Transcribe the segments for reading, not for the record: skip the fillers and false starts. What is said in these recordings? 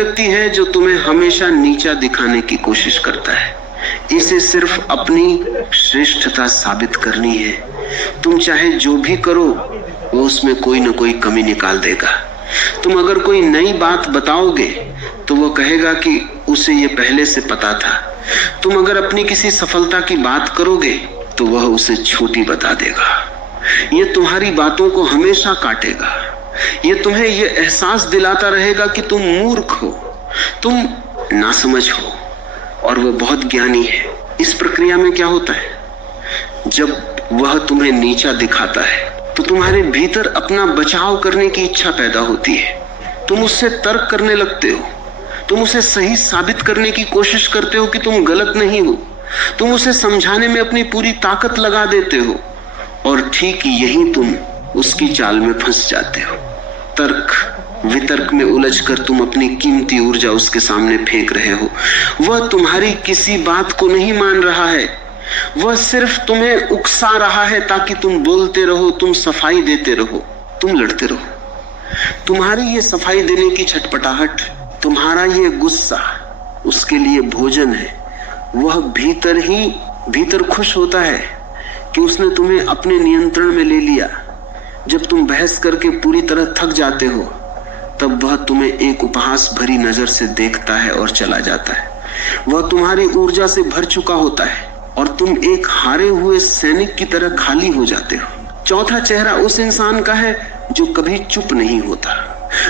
व्यक्ति है जो तुम्हें हमेशा नीचा दिखाने की कोशिश करता है। इसे सिर्फ अपनी श्रेष्ठता साबित करनी है। तुम चाहे जो भी करो वो उसमें कोई ना कोई कमी निकाल देगा। तुम अगर कोई नई बात बताओगे तो वो कहेगा कि उसे ये पहले से पता था। तुम अगर अपनी किसी सफलता की बात करोगे तो वह उसे छोटी बता देगा। ये तुम्हारी बातों को हमेशा काटेगा। ये तुम्हें ये एहसास दिलाता रहेगा कि तुम मूर्ख हो, तुम नासमझ हो और वह बहुत ज्ञानी है। इस प्रक्रिया में क्या होता है, जब वह तुम्हें नीचा दिखाता है तो तुम्हारे भीतर अपना बचाव करने की इच्छा पैदा होती है। तुम उससे तर्क करने लगते हो, तुम उसे सही साबित करने की कोशिश करते हो कि तुम गलत नहीं हो। तुम उसे समझाने में अपनी पूरी ताकत लगा देते हो और ठीक यही तुम उसकी चाल में फंस जाते हो। तर्क वितर्क में उलझकर तुम अपनी कीमती ऊर्जा उसके सामने फेंक रहे हो। वह तुम्हारी किसी बात को नहीं मान रहा है, वह सिर्फ तुम्हें उकसा रहा है ताकि तुम बोलते रहो, तुम सफाई देते रहो, तुम लड़ते रहो। तुम्हारी ये सफाई देने की छटपटाहट, तुम्हारा ये गुस्सा उसके लिए भोजन है। वह भीतर खुश होता है कि उसने तुम्हें अपने नियंत्रण में ले लिया। जब तुम बहस करके पूरी तरह थक जाते हो तब वह तुम्हें एक उपहास भरी नजर से देखता है और चला जाता है। वह तुम्हारी ऊर्जा से भर चुका होता है और तुम एक हारे हुए सैनिक की तरह खाली हो जाते हो। चौथा चेहरा उस इंसान का है जो कभी चुप नहीं होता,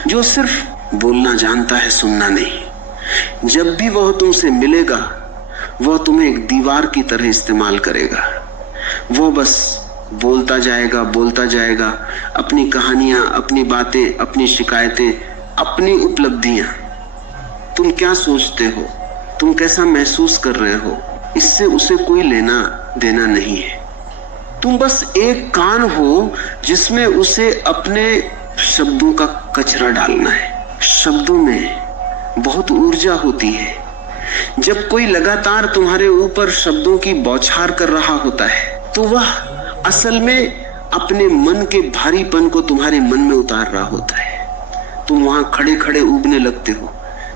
जो सिर्फ बोलना जानता है, सुनना नहीं। जब भी वह तुमसे मिलेगा वह तुम्हें एक दीवार की तरह इस्तेमाल करेगा। वह बस बोलता जाएगा अपनी कहानियां, अपनी बातें, अपनी शिकायतें, अपनी उपलब्धियां। तुम क्या सोचते हो, तुम कैसा महसूस कर रहे हो, इससे उसे कोई लेना देना नहीं है। तुम बस एक कान हो जिसमें उसे अपने शब्दों का कचरा डालना है। शब्दों में बहुत ऊर्जा होती है। जब कोई लगातार तुम्हारे ऊपर शब्दों की बौछार कर रहा होता है तो वह असल में अपने मन के भारीपन को तुम्हारे मन में उतार रहा होता है। तुम वहां खड़े खड़े ऊबने लगते हो।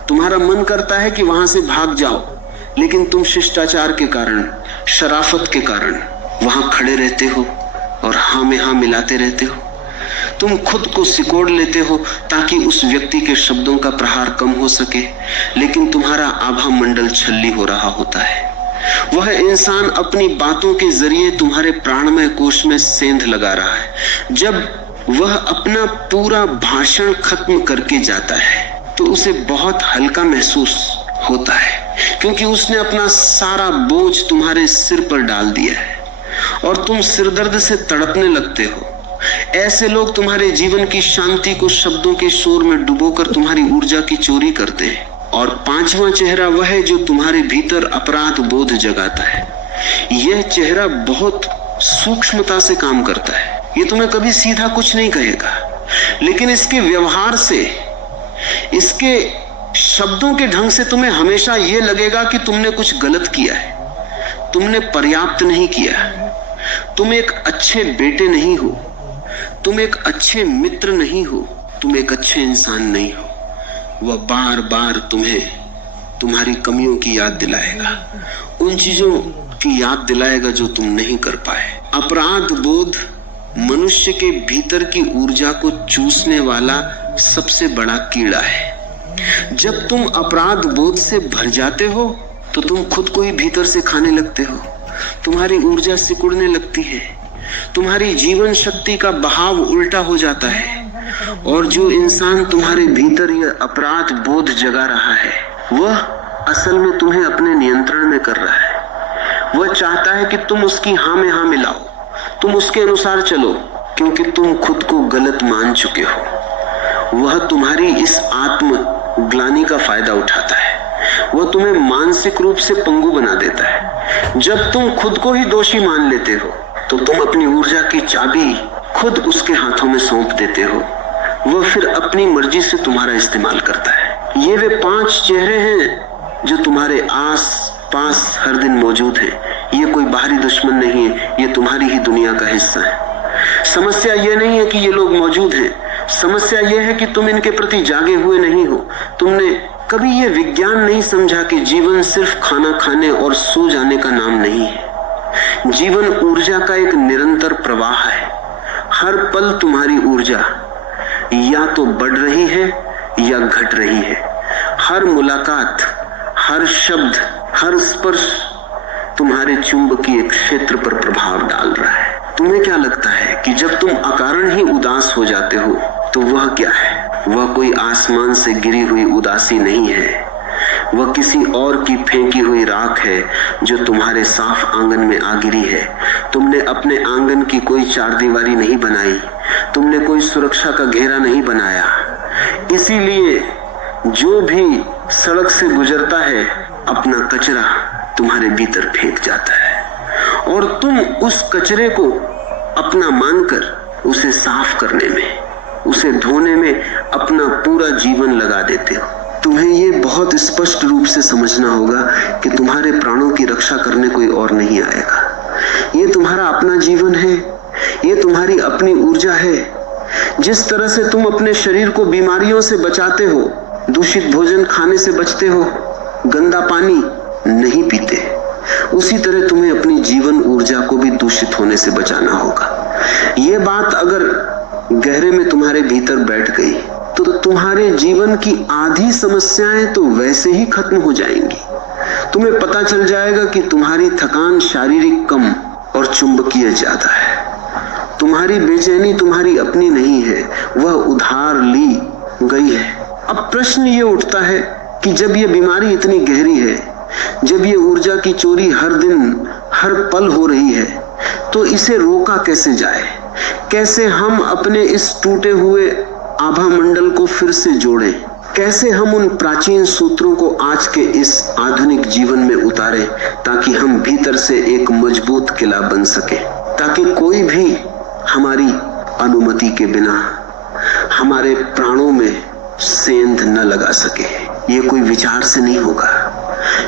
तुम्हारा मन करता है कि वहां से भाग जाओ, लेकिन तुम शिष्टाचार के कारण, शराफत के कारण वहां खड़े रहते हो और हाँ में हाँ मिलाते रहते हो। तुम खुद को सिकोड़ लेते हो ताकि उस व्यक्ति के शब्दों का प्रहार कम हो सके, लेकिन तुम्हारा आभा मंडल छल्ली हो रहा होता है। वह इंसान अपनी बातों के जरिए तुम्हारे प्राणमय कोश में सेंध लगा रहा है। जब वह अपना पूरा भाषण खत्म करके जाता है तो उसे बहुत हल्का महसूस होता है, क्योंकि उसने अपना सारा बोझ तुम्हारे सिर पर डाल दिया है और तुम सिरदर्द से तड़पने लगते हो। ऐसे लोग तुम्हारे जीवन की शांति को शब्दों के शोर में डुबोकर तुम्हारी ऊर्जा की चोरी करते हैं। और पांचवा चेहरा वह है जो तुम्हारे भीतर अपराध बोध जगाता है। यह चेहरा बहुत सूक्ष्मता से काम करता है। ये तुम्हें कभी सीधा कुछ नहीं कहेगा, लेकिन इसके व्यवहार से, इसके शब्दों के ढंग से तुम्हें हमेशा यह लगेगा कि तुमने कुछ गलत किया है, तुमने पर्याप्त नहीं किया, तुम एक अच्छे बेटे नहीं हो, तुम एक अच्छे मित्र नहीं हो, तुम एक अच्छे इंसान नहीं हो। वह बार बार तुम्हें तुम्हारी कमियों की याद दिलाएगा, उन चीजों की याद दिलाएगा जो तुम नहीं कर पाए। अपराध बोध मनुष्य के भीतर की ऊर्जा को चूसने वाला सबसे बड़ा कीड़ा है। जब तुम अपराध बोध से भर जाते हो तो तुम खुद को ही भीतर से खाने लगते हो। तुम्हारी ऊर्जा सिकुड़ने लगती है, तुम्हारी जीवन शक्ति का बहाव उल्टा हो जाता है। और जो इंसान तुम्हारे भीतर यह अपराध बोध जगा रहा है वह असल में तुम्हें अपने नियंत्रण में कर रहा है। वह चाहता है कि तुम उसकी हाँ में हाँ मिलाओ, तुम उसके अनुसार चलो, क्योंकि तुम खुद को गलत मान चुके हो। वह तुम्हारी इस आत्म ग्लानि का फायदा उठाता है। वह तुम्हें मानसिक रूप से पंगु बना देता है। जब तुम खुद को ही दोषी मान लेते हो तो तुम अपनी ऊर्जा की चाबी खुद उसके हाथों में सौंप देते हो। वह फिर अपनी मर्जी से तुम्हारा इस्तेमाल करता है। ये वे 5 चेहरे हैं जो तुम्हारे आस पास हर दिन मौजूद हैं। ये कोई बाहरी दुश्मन नहीं है, ये तुम्हारी ही दुनिया का हिस्सा है। समस्या ये नहीं है कि ये लोग मौजूद हैं, समस्या ये है कि तुम इनके प्रति जागे हुए नहीं हो। तुमने कभी ये विज्ञान नहीं समझा कि जीवन सिर्फ खाना खाने और सो जाने का नाम नहीं है। जीवन ऊर्जा का एक निरंतर प्रवाह है। हर पल तुम्हारी ऊर्जा या तो बढ़ रही है या घट रही है। हर मुलाकात, हर शब्द, हर स्पर्श तुम्हारे चुंबकीय क्षेत्र पर प्रभाव डाल रहा है। तुम्हें क्या लगता है कि जब तुम अकारण ही उदास हो जाते हो तो वह क्या है? वह कोई आसमान से गिरी हुई उदासी नहीं है। वह किसी और की फेंकी हुई राख है जो तुम्हारे साफ आंगन में आ गिरी है। तुमने अपने आंगन की कोई चारदीवारी नहीं बनाई, तुमने कोई सुरक्षा का घेरा नहीं बनाया। इसीलिए जो भी सड़क से गुजरता है अपना कचरा तुम्हारे भीतर फेंक जाता है और तुम उस कचरे को अपना मानकर उसे साफ करने में, उसे धोने में अपना पूरा जीवन लगा देते हो। तुम्हें ये बहुत स्पष्ट रूप से समझना होगा कि तुम्हारे प्राणों की रक्षा करने कोई और नहीं आएगा। ये तुम्हारा अपना जीवन है, ये तुम्हारी अपनी ऊर्जा है। जिस तरह से तुम अपने शरीर को बीमारियों से बचाते हो, दूषित भोजन खाने से बचते हो, गंदा पानी नहीं पीते, उसी तरह तुम्हें अपनी जीवन ऊर्जा को भी दूषित होने से बचाना होगा। ये बात अगर गहरे में तुम्हारे भीतर बैठ गई तो तुम्हारे जीवन की आधी समस्याएं तो वैसे ही खत्म हो जाएंगी। तुम्हें पता चल जाएगा कि तुम्हारी थकान शारीरिक कम और चुंबकीय ज्यादा है। तुम्हारी बेचैनी तुम्हारी अपनी नहीं है, वह उधार ली गई है। अब प्रश्न ये उठता है कि जब ये बीमारी इतनी गहरी है, जब ये ऊर्जा की चोरी हर दिन हर पल हो रही है, तो इसे रोका कैसे जाए? कैसे हम अपने इस टूटे हुए आभा मंडल को फिर से जोड़ें? कैसे हम उन प्राचीन सूत्रों को आज के इस आधुनिक जीवन में उतारें ताकि हम भीतर से एक मजबूत किला बन सके, ताकि कोई भी हमारी अनुमति के बिना हमारे प्राणों में सेंध न लगा सके। ये कोई विचार से नहीं होगा,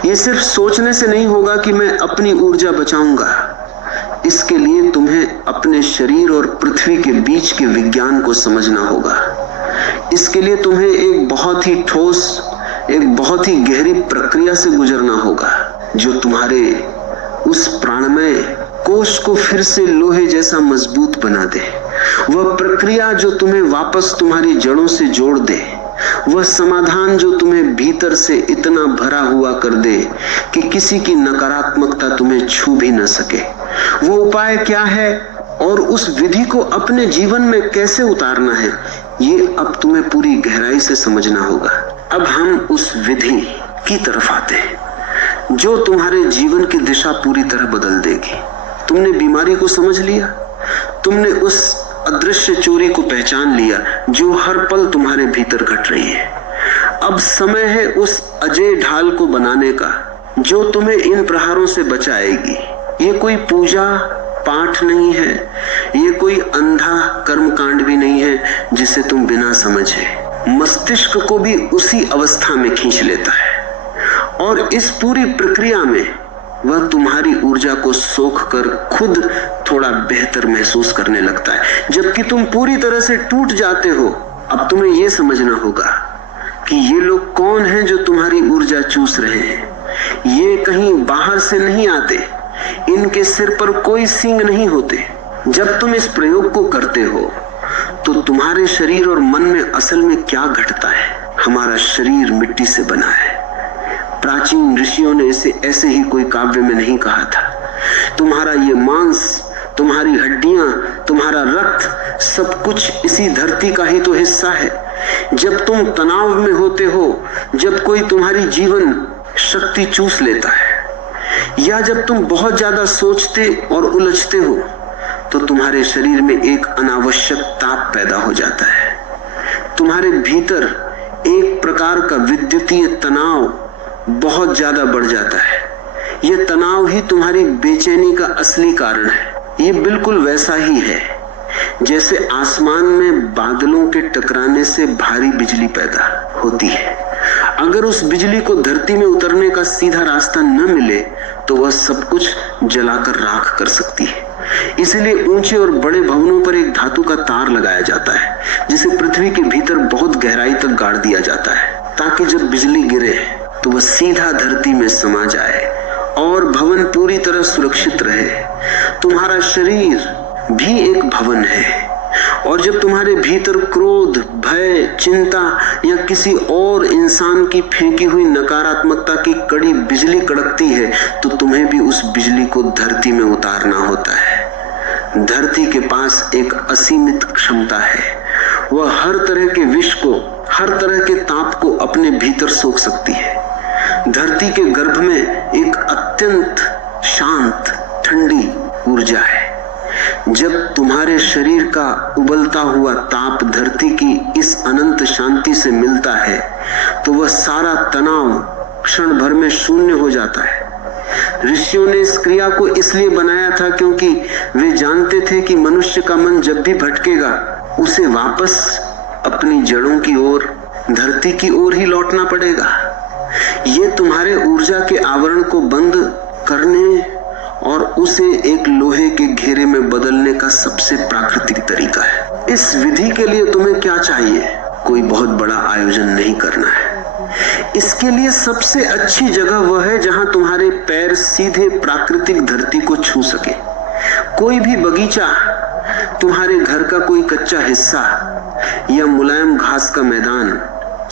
ये सिर्फ सोचने से नहीं होगा कि मैं अपनी ऊर्जा बचाऊंगा। इसके लिए तुम्हें अपने शरीर और पृथ्वी के बीच के विज्ञान को समझना होगा। इसके लिए तुम्हें एक बहुत ही ठोस, एक बहुत ही गहरी प्रक्रिया से गुजरना होगा जो तुम्हारे उस प्राणमय कोश को फिर से लोहे जैसा मजबूत बना दे। वह प्रक्रिया जो तुम्हें वापस तुम्हारी जड़ों से जोड़ दे। वह समाधान जो तुम्हें भीतर से इतना भरा हुआ कर दे कि किसी की नकारात्मकता तुम्हें छू भी न सके। वो उपाय क्या है और उस विधि को अपने जीवन में कैसे उतारना है, ये अब तुम्हें पूरी गहराई से समझना होगा। अब हम उस विधि की तरफ आते हैं जो तुम्हारे जीवन की दिशा पूरी तरह बदल देगी। तुमने बीमारी को समझ लिया, तुमने उस अदृश्य चोरी को पहचान लिया जो हर पल तुम्हारे भीतर घट रही है। अब समय है उस अजय ढाल को बनाने का जो तुम्हें इन प्रहारों से बचाएगी। ये कोई पूजा पाठ नहीं है, ये कोई अंधा कर्मकांड भी नहीं है जिसे तुम बिना समझे मस्तिष्क को भी उसी अवस्था में खींच लेता है और इस पूरी प्रक्रिया में वह तुम्हारी ऊर्जा को सोख कर खुद थोड़ा बेहतर महसूस करने लगता है। जबकि तुम पूरी तरह से टूट जाते हो, अब तुम्हें यह समझना होगा कि ये लोग कौन हैं जो तुम्हारी ऊर्जा चूस रहे हैं। ये कहीं बाहर से नहीं आते, इनके सिर पर कोई सींग नहीं होते। जब तुम इस प्रयोग को करते हो तो तुम्हारे शरीर और मन में असल में क्या घटता है? हमारा शरीर मिट्टी से बना है। प्राचीन ऋषियों ने इसे ऐसे ही कोई काव्य में नहीं कहा था। तुम्हारा ये मांस, तुम्हारी हड्डियां, तुम्हारा रक्त, सब कुछ इसी धरती का ही तो हिस्सा है। जब तुम तनाव में होते हो, जब कोई तुम्हारी जीवन शक्ति चूस लेता है, या जब तुम बहुत ज्यादा सोचते और उलझते हो, तो तुम्हारे शरीर में एक अनावश्यक ताप पैदा हो जाता है। तुम्हारे भीतर एक प्रकार का विद्युतीय तनाव बहुत ज्यादा बढ़ जाता है। यह तनाव ही तुम्हारी बेचैनी का असली कारण है। ये बिल्कुल वैसा ही है जैसे आसमान में बादलों के टकराने से भारी बिजली पैदा होती है। अगर उस बिजली को धरती में उतरने का सीधा रास्ता न मिले तो वह सब कुछ जलाकर राख कर सकती है। इसलिए ऊंचे और बड़े भवनों पर एक धातु का तार लगाया जाता है जिसे पृथ्वी के भीतर बहुत गहराई तक गाड़ दिया जाता है। ताकि जब बिजली गिरे तो वह सीधा धरती में समा जाए और भवन पूरी तरह सुरक्षित रहे। तुम्हारा शरीर भी एक भवन है, और जब तुम्हारे भीतर क्रोध, भय, चिंता या किसी और इंसान की फेंकी हुई नकारात्मकता की कड़ी बिजली कड़कती है तो तुम्हें भी उस बिजली को धरती में उतारना होता है। धरती के पास एक असीमित क्षमता है। वह हर तरह के विष को, हर तरह के ताप को अपने भीतर सोख सकती है। धरती के गर्भ में एक अत्यंत शांत, ठंडी ऊर्जा है। जब तुम्हारे शरीर का उबलता हुआ ताप धरती की इस अनंत शांति से मिलता है तो वह सारा तनाव क्षण भर में शून्य हो जाता है। ऋषियों ने इस क्रिया को इसलिए बनाया था क्योंकि वे जानते थे कि मनुष्य का मन जब भी भटकेगा उसे वापस अपनी जड़ों की ओर, धरती की ओर ही लौटना पड़ेगा। ये तुम्हारे ऊर्जा के आवरण को बंद करने और उसे एक लोहे के घेरे में बदलने का सबसे प्राकृतिक तरीका है। इस विधि के लिए तुम्हें क्या चाहिए? कोई बहुत बड़ा आयोजन नहीं करना है। इसके लिए सबसे अच्छी जगह वह है जहां तुम्हारे पैर सीधे प्राकृतिक धरती को छू सके। कोई भी बगीचा, तुम्हारे घर का कोई कच्चा हिस्सा या मुलायम घास का मैदान,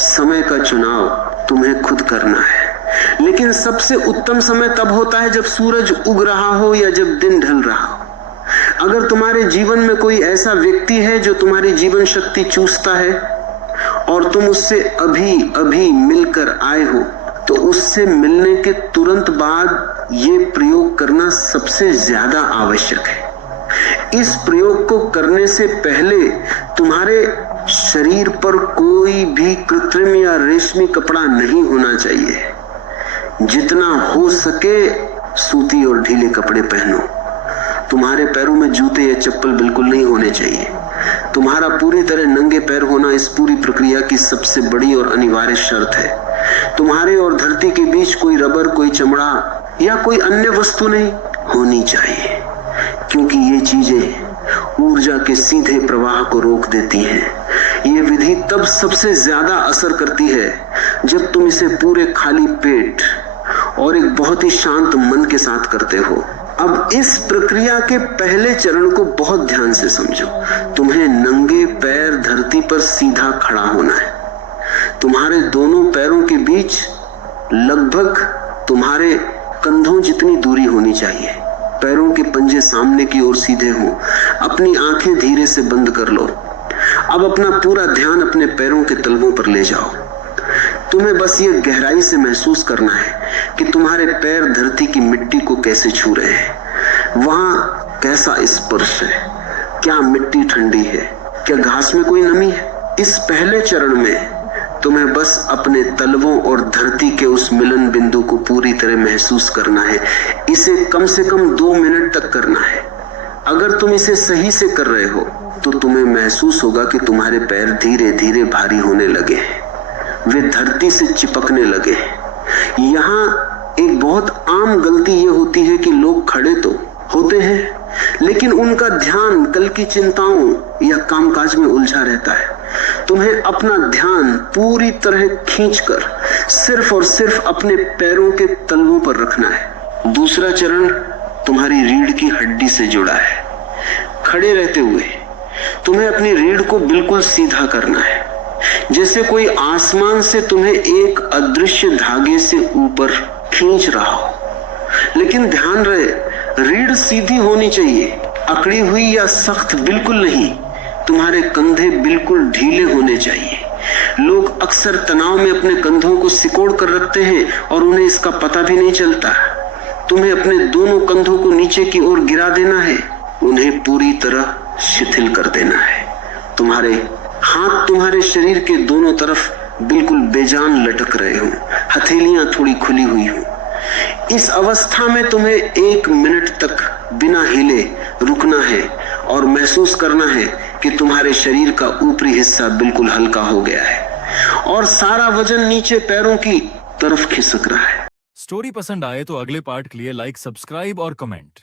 समय का चुनाव तुम्हें खुद करना है। लेकिन सबसे उत्तम समय तब होता है जब सूरज उग रहा हो या जब दिन ढल रहा हो। अगर तुम्हारे जीवन में कोई ऐसा व्यक्ति है जो तुम्हारी जीवन शक्ति चूसता है और तुम उससे अभी अभी मिलकर आए हो तो उससे मिलने के तुरंत बाद ये प्रयोग करना सबसे ज्यादा आवश्यक है। इस प्रयोग को करने से पहले तुम्हारे शरीर पर कोई भी कृत्रिम या रेशमी कपड़ा नहीं होना चाहिए। जितना हो सके सूती और ढीले कपड़े पहनो। तुम्हारे पैरों में जूते या चप्पल बिल्कुल नहीं होने चाहिए। तुम्हारा पूरी तरह नंगे पैर होना इस पूरी प्रक्रिया की सबसे बड़ी और अनिवार्य शर्त है। तुम्हारे और धरती के बीच कोई रबर, कोई चमड़ा या कोई अन्य वस्तु नहीं होनी चाहिए, क्योंकि ये चीजें ऊर्जा के सीधे प्रवाह को रोक देती हैं। ये विधि तब सबसे ज्यादा असर करती है जब तुम इसे पूरे खाली पेट और एक बहुत ही शांत मन के साथ करते हो। अब इस प्रक्रिया के पहले चरण को बहुत ध्यान से समझो। तुम्हें नंगे पैर धरती पर सीधा खड़ा होना है। तुम्हारे दोनों पैरों के बीच लगभग तुम्हारे कंधों जितनी दूरी होनी चाहिए। पैरों के पंजे सामने की ओर सीधे हों। अपनी आंखें धीरे से बंद कर लो। अब अपना पूरा ध्यान अपने पैरों के तलवों पर ले जाओ। तुम्हें बस ये गहराई से महसूस करना है कि तुम्हारे पैर धरती की मिट्टी को कैसे छू रहे हैं। वहां कैसा स्पर्श है, क्या मिट्टी ठंडी है, क्या घास में कोई नमी है। इस पहले चरण में तुम्हें बस अपने तलवों और धरती के उस मिलन बिंदु को पूरी तरह महसूस करना है। इसे कम से कम 2 मिनट तक करना है। अगर तुम इसे सही से कर रहे हो तो तुम्हें महसूस होगा कि तुम्हारे पैर धीरे धीरे भारी होने लगे, वे धरती से चिपकने लगे। यहाँ एक बहुत आम गलती ये होती है कि लोग खड़े तो होते हैं लेकिन उनका ध्यान कल की चिंताओं या कामकाज में उलझा रहता है। तुम्हें अपना ध्यान पूरी तरह खींचकर सिर्फ और सिर्फ अपने पैरों के तलवों पर रखना है। दूसरा चरण तुम्हारी रीढ़ की हड्डी से जुड़ा है। खड़े रहते हुए तुम्हें अपनी रीढ़ को बिल्कुल सीधा करना है, जैसे कोई आसमान से तुम्हें एक अदृश्य धागे से ऊपर खींच रहा हो। लेकिन ध्यान रहे, रीढ़ सीधी होनी चाहिए, अकड़ी हुई या सख्त बिल्कुल नहीं। तुम्हारे कंधे बिल्कुल ढीले होने चाहिए। लोग अक्सर तनाव में अपने कंधों को सिकोड़ कर रखते हैं और उन्हें इसका पता भी नहीं चलता। तुम्हें अपने दोनों कंधों को नीचे की ओर गिरा देना है, उन्हें पूरी तरह शिथिल कर देना है। तुम्हारे हाथ तुम्हारे शरीर के दोनों तरफ बिल्कुल बेजान लटक रहे हो, हथेलियां थोड़ी खुली हुई हो। इस अवस्था में तुम्हें 1 मिनट तक बिना हिले रुकना है और महसूस करना है कि तुम्हारे शरीर का ऊपरी हिस्सा बिल्कुल हल्का हो गया है और सारा वजन नीचे पैरों की तरफ खिसक रहा है। स्टोरी पसंद आए तो अगले पार्ट के लिए लाइक, सब्सक्राइब और कमेंट।